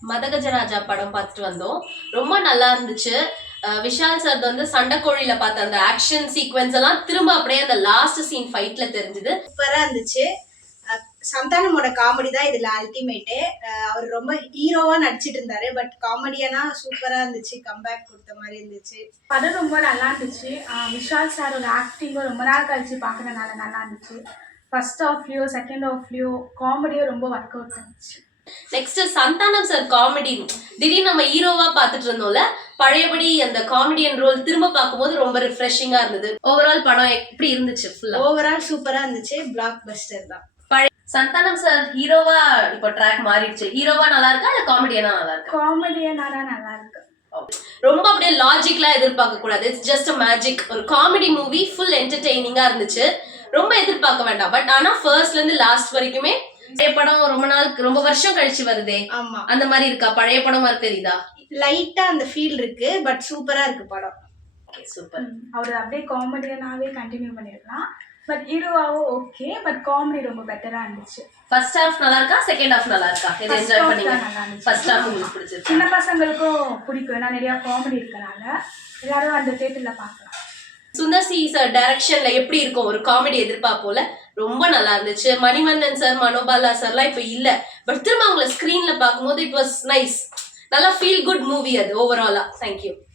மதகஜராஜா படம் பார்த்துட்டு வந்தோம். ரொம்ப நல்லா இருந்துச்சு. விஷால் சார் வந்து சண்டைக்கோழியில பார்த்த அந்த ஆக்ஷன் சீக்வென்ஸ் எல்லாம் திரும்ப அப்படியே அந்த லாஸ்ட் சீன் ஃபைட்ல தெரிஞ்சது. சூப்பரா இருந்துச்சு. சந்தானமோட காமெடி தான் இதுல அல்டிமேட்டு. அவர் ரொம்ப ஹீரோவா நடிச்சிட்டு இருந்தாரு. பட் காமெடியானா சூப்பரா இருந்துச்சு. கம்பேக் கொடுத்த மாதிரி இருந்துச்சு. படம் ரொம்ப நல்லா இருந்துச்சு. விஷால் சாரோட ஆக்டிங்கும் ரொம்ப நாள் கழிச்சு பார்க்கறதுனால நல்லா இருந்துச்சு. ஃபர்ஸ்ட் ஹாஃப்லயோ செகண்ட் ஹாஃப்லயோ காமெடியோ ரொம்ப ஒர்க் அவுட் ஆச்சு. நெக்ஸ்ட் சந்தானம் சார் காமெடி திடீர்னு நம்ம ஹீரோவா பார்த்துட்டு இருந்தோம்ல, பழையபடி அந்த காமெடியன் ரோல் திரும்ப பார்க்கும்போது ரொம்ப ரிஃப்ரெஷிங்கா இருந்தது. ஓவரால் படம் எப்படி இருந்துச்சு? ஓவரால் சூப்பரா இருந்துச்சு. பிளாக் பஸ்டர் தான். சந்தானம் சார் ஹீரோவா இப்போ ட்ராக் மாறிடுச்சு. ஹீரோவா நல்லா இருக்கா இல்ல காமெடியனா நல்லா இருக்கா? காமெடியனா நல்லா இருக்கு. ரொம்ப அப்படியே லாஜிக்லா எதிர்பார்க்க கூடாது. It's just a magic. ஒரு காமெடி மூவி ஃபுல் என்டர்டெய்னிங்கா இருந்துச்சு. ரொம்ப எதிர்பார்க்க வேண்டாம். பட் ஆனா ஃபர்ஸ்ட்ல இருந்து லாஸ்ட் வரைக்குமே பழைய படம் ரொம்ப நாளுக்கு ரொம்ப வருஷம் கழிச்சு வருதே, ஆமா அந்த மாதிரி இருக்கா? பழைய படம் மாதிரி தெரியுதா? லைட்டா அந்த ஃபீல் இருக்கு. பட் சூப்பரா இருக்கு படம். சூப்பர். அவர் அப்படியே காமெடியனாவே கண்டினியூ பண்ணிடலாம். பட் ஹீரோவாவும் ஓகே. பட் காமெடி ரொம்ப பெட்டரா இருந்துச்சு. ஃபர்ஸ்ட் ஹாஃப் நல்லா இருக்கா செகண்ட் ஹாஃப் நல்லா இருக்கா? எது என்ஜாய் பண்ணீங்க? ஃபர்ஸ்ட் ஹாஃப் உங்களுக்கு பிடிச்சிருக்கு? சின்ன பசங்களுக்கும் பிடிக்கும். ஏன்னா நிறைய காமெடி இருக்கனால எல்லாரும் அந்த தியேட்டர்ல பார்க்கலாம். சுந்தர் சி சார் டைரக்ஷன்ல எப்படி இருக்கும் ஒரு காமெடி எதிர்பார்ப்போல, ரொம்ப நல்லா இருந்துச்சு. மணிவண்ணன் சார் மனோபாலா சார்லாம் இப்ப இல்ல. பட் திரும்ப அவங்கள ஸ்கிரீன்ல பார்க்கும்போது இட் வாஸ் நைஸ். நல்லா ஃபீல் குட் மூவி அது ஓவராலா. தேங்க்யூ.